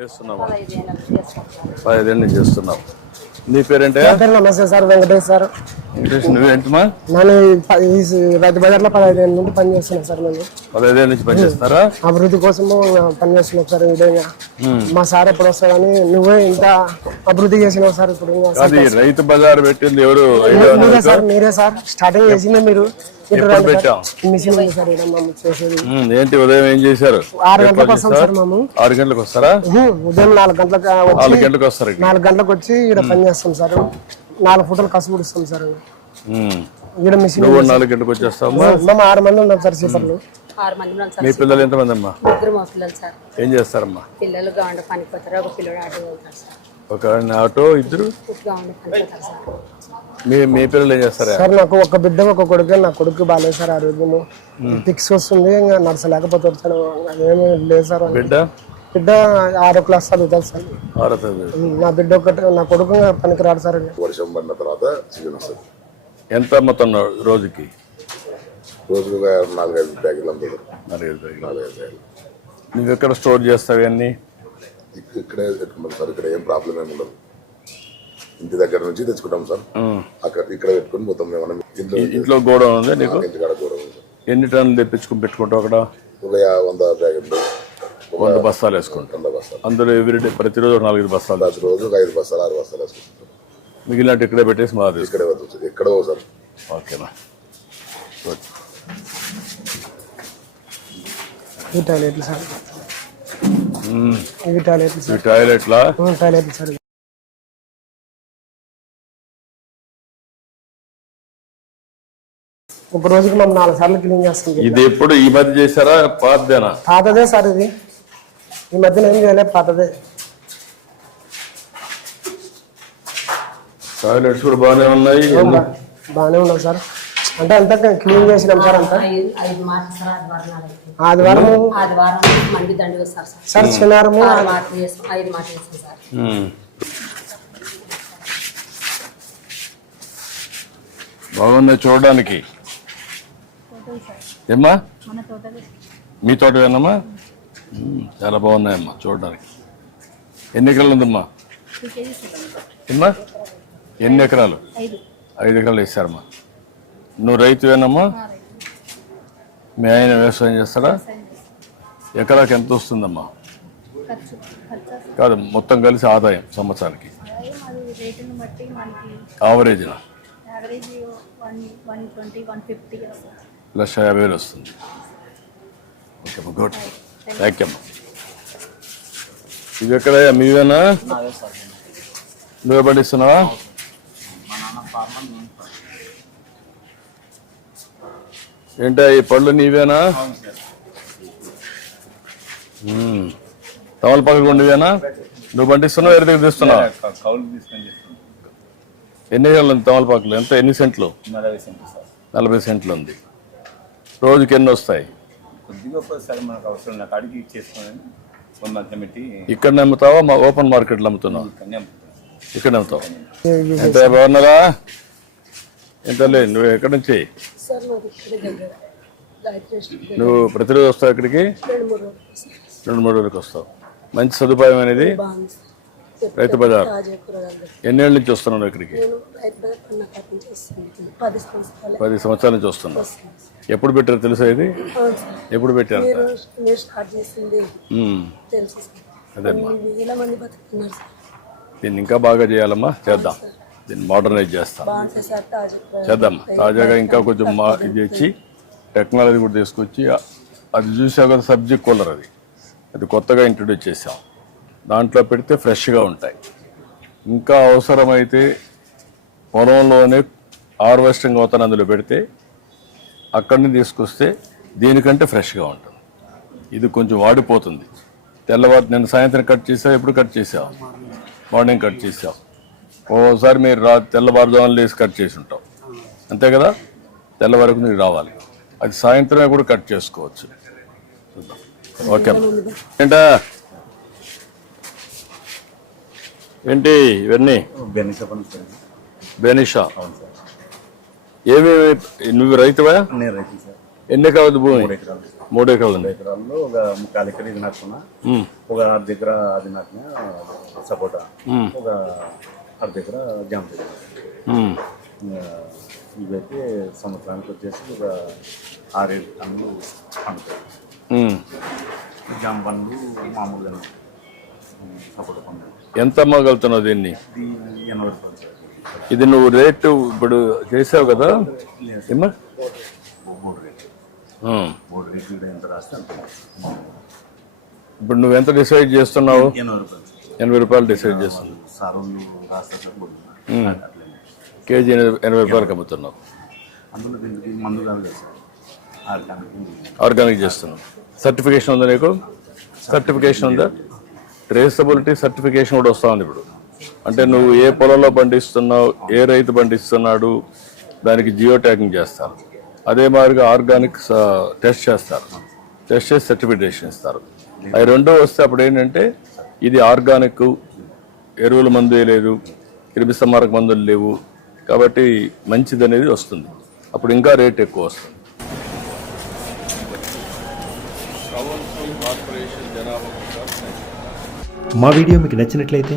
చేస్తున్నావా? చేసుకుంటాను పదిహేను నుంచి చేస్తున్నావు. నీ పేరేంటే సార్ వెంకటేష్ సార్. నేను రైతు బజార్లో పదహైదు ఏళ్ళ నుండి పనిచేస్తున్నాను సార్ నేను. నుంచి అభివృద్ధి కోసము పనిచేస్తున్నాం సార్ విధంగా. మా సార్ ఎప్పుడు వస్తాడని నువ్వే ఇంత అభివృద్ధి చేసినావు సార్ ఇప్పుడు అది రైతు బజార్ పెట్టింది ఎవరు? మీరే? సార్ మీరే సార్. స్టార్టింగ్ చేసిందే మీరు. ఏంటి ఉదయం ఏం చేశారు? ఆరు గంటలకు ఎట్లా వస్తాం చేస్తారు? సార్ మేము. ఆరు గంటలకు వస్తారా? ఉదయం నాలుగు గంటలకు వచ్చి నాలుగు గంటలకు వస్తారు. నాలుగు గంటలకు వచ్చి ఇక్కడ పని చేస్తాం సార్. నాలుగు ఫోటోలు కసుపు ఇస్తాం సార్. ఇక్కడ మిషన్ నువ్వు నాలుగు గంటలకు వచ్చేస్తావమ్మా? మేము ఆరు మంది ఉన్నాం సార్ సీపర్లు ఆరు మంది ఉన్నాం సార్ మీ పిల్లలు ఎంతమంది అమ్మా ముగ్గురు మా పిల్లలు సార్. ఏం చేస్తారమ్మా? పిల్లలు గౌండ పనికి పోతారు ఒక పిల్లడు ఆటో వెళ్తారు సార్. ఒక ఆటో ఇద్దరు? మీ మీ పిల్లలు ఏం చేస్తారా? సార్ నాకు ఒక బిడ్డ ఒక కొడుకు నా కొడుకు బాగాలేదు సార్ ఆరోగ్యము. పిక్స్ వస్తుంది ఇంకా నడచలేకపోతాడు సార్ అదేమీ లేదు సార్. బిడ్డ? బిడ్డ ఆరో క్లాస్ చదువుతాడు సార్. ఆరో తరగతి. నా బిడ్డ ఒకటి నా కొడుకు పనికిరాడు సార్ వర్షం పడిన తర్వాత సీజన్ వస్తుంది. ఎంత మొత్తం రోజుకి? రోజుకు నాలుగైదు ప్యాకెట్లు అమ్ముతారు. నాలుగైదు బ్యాగులు. నాలుగైదు ప్యాకెట్లు. నువ్వు ఎక్కడ స్టోర్ చేస్తావు ఇవన్నీ? ఇక్- ఇక్కడే పెట్టుకుంటాం సార్. ఇక్కడ ఏం ప్రాబ్లం ఏమి ఉండదు. ఇంటి దగ్గర నుంచి తెచ్చుకుంటాం సార్. అక్కడ ఇక్కడ పెట్టుకుని పోతాం మేము. ఇంట్లో ఇంట్లో గోడౌన్ ఉంది నీకు? ఇంటి కాడ కూడా ఉంది. ఎన్ని టన్నులు తెప్పించుకుని పెట్టుకుంటావు అక్కడ? ఒక వంద ప్యాకెట్లు. ఒక వంద బస్తాలు వేసుకుంటావు వంద బస్తాలు. అందులో ఎవ్రీడే ప్రతిరోజు ఒక నాలుగైదు బస్తాలు ప్రతి రోజు ఒక ఐదు బస్తాలు ఆరు బస్తాలు వేసుకుంటాం. మిగిలినట్టు ఇక్కడే పెట్టేసి మా ఇక్కడే వద్దు ఎక్కడో సార్ ఓకేనా గుడ్. ఈ టాయిలెట్లు సార్. ఇవి టాయిలెట్లు ఈ సార్. టాయిలెట్లా? ఉమ్, టాయిలెట్లు సార్. ఒక రోజుకి మేము నాలుగు సార్లు క్లీన్ చేస్తాం. ఇది ఎప్పుడు? ఈ మధ్య చేశారా? పాతదేనా? పాతదే సార్ ఇది. ఈ మధ్యన ఏం చేయలేదు పాతదే టాయిలెట్స్ కూడా బాగానే ఉన్నాయి. బాగానే ఉన్నాం సార్. అంటే అంతా క్లీన్ చేసినాం సార్ అంతా. ఆదివారం సార్ సార్. మ్మ్. బాగుంది చూడడానికి. ఏమ్మా? మీ తోటవేనమ్మా? మ్మ్. చాలా బాగున్నాయమ్మా చూడడానికి. ఎన్ని ఎకరాలు ఉందమ్మా? ఏమ్మా ఎన్ని ఎకరాలు? ఐదు ఎకరాలు వేసారమ్మా. నువ్వు రైతువేనమ్మా మీ ఆయన వ్యవసాయం చేస్తాడా? ఎకరాకి ఎంత వస్తుందమ్మా? కాదు మొత్తం కలిసి ఆదాయం సంవత్సరానికి. ఆవరేజ్నా లక్ష యాభై వేలు వస్తుంది. ఓకే గుడ్ థ్యాంక్ యూ ఇవి ఎక్కడ మీవేనా? నువ్వే పండిస్తున్నావా? ఏంటా ఈ పళ్ళు నీవేనా? మ్మ్. తమలపాకులు కొండివేనా నువ్వు పండిస్తున్నావు ఎవరి దగ్గర తీస్తున్నావా? ఎన్ని ఏళ్ళు ఉంది తమలపాకులు? ఎంత? ఎన్ని సెంట్లు? నలభై సెంట్లు ఉంది. రోజుకి ఎన్ని వస్తాయి? ఒకసారి మనకు అవసరం ఇచ్చేసుకొని మధ్య పెట్టి ఇక్కడ అమ్ముతావా మా ఓపెన్ మార్కెట్లో అమ్ముతున్నావా. ఇక్కడ అమ్ముతావు ఎంత బాగున్నారా ఎంత లేదు నువ్వు ఎక్కడి నుంచి? నువ్వు ప్రతిరోజు వస్తావు ఇక్కడికి? రెండు మూడు రోజులకు వస్తావు. మంచి సదుపాయం అనేది రైతు బజార్. ఎన్నేళ్ళ నుంచి వస్తున్నావు ఇక్కడికి? పది సంవత్సరాల. నుంచి వస్తున్నావు. ఎప్పుడు పెట్టారు తెలుసా ఇది? ఎప్పుడు పెట్టారు? దీన్ని ఇంకా బాగా చేయాలమ్మా? చేద్దాం. దీన్ని మోడర్నైజ్ చేస్తాం. చేద్దాం. తాజాగా ఇంకా కొంచెం మా ఇది వచ్చి టెక్నాలజీ కూడా తీసుకొచ్చి అది చూసావు కదా సబ్జెక్ట్ కూలర్ అది. అది కొత్తగా ఇంట్రడ్యూస్ చేసాం దాంట్లో పెడితే ఫ్రెష్గా ఉంటాయి. ఇంకా అవసరమైతే పొలంలోనే హార్వెస్టింగ్ అవుతాను అందులో పెడితే అక్కడి నుంచి తీసుకొస్తే దీనికంటే ఫ్రెష్గా ఉంటుంది. ఇది కొంచెం వాడిపోతుంది. తెల్లవారు నేను సాయంత్రం కట్ చేసావు ఎప్పుడు కట్ చేసావు? మార్నింగ్ కట్ చేసావు. ఓసారి మీరు రా తెల్లవారుజామున లేసి కట్ చేసి ఉంటాం అంతే కదా? తెల్లవారకు మీరు రావాలి. అది సాయంత్రమే కూడా కట్ చేసుకోవచ్చు. ఓకే. ఏంటా? ఏంటి ఇవన్నీ? బెనిష బెనిషా. అవును సార్. ఏమేమి నువ్వు రైతువా? నేను రైతు సార్. ఎన్ని ఎకరాలు భూమి? మూడు ఎకరాలు. మూడు ఎకరాలు ఉంది. ఎకరాల్లో ఒక ముక్కాలు ఎకర ఇది నాటుకున్నా. ఉమ్, ఒక అర్ధ ఎకర అది నాటిన సపోటా. ఒక అర్ధ ఎకర జామ చెట్టు. ఉమ్. ఇంకా ఇవైతే సంవత్సరానికి వచ్చేసి ఒక ఆరేడు టన్నులు పండుతాయి. ఉమ్. జామ పండ్లు మామూలుగా సపోటా పండ్లు. ఎంత అమ్మగలుగుతున్నావు దీన్ని? ఇది ఎనభై రూపాయలు సార్. ఇది నువ్వు రేటు ఇప్పుడు చేసావు కదా? ఇప్పుడు నువ్వు ఎంత డిసైడ్ చేస్తున్నావు? ఎనభై రూపాయలు డిసైడ్ చేస్తున్నావు. కేజీ ఎనభై రూపాయలకి అమ్ముతున్నావు. ఆర్గానిక్ చేస్తున్నావు. సర్టిఫికేషన్ ఉందా నీకు? సర్టిఫికేషన్ ఉందా? ట్రేసబిలిటీ సర్టిఫికేషన్ కూడా వస్తా ఉంది ఇప్పుడు. అంటే నువ్వు ఏ పొలంలో పండిస్తున్నావు ఏ రైతు పండిస్తున్నాడు దానికి జియో ట్యాగింగ్ చేస్తారు. అదే మాదిరిగా ఆర్గానిక్ టెస్ట్ చేస్తారు. టెస్ట్ చేసి సర్టిఫికేషన్ ఇస్తారు. అవి రెండో వస్తే అప్పుడు ఏంటంటే ఇది ఆర్గానిక్ ఎరువుల మందు లేదు క్రిమి సంహారక మందులు లేవు కాబట్టి మంచిది అనేది వస్తుంది. అప్పుడు ఇంకా రేట్ ఎక్కువ వస్తుంది. మా వీడియో మీకు నచ్చినట్లయితే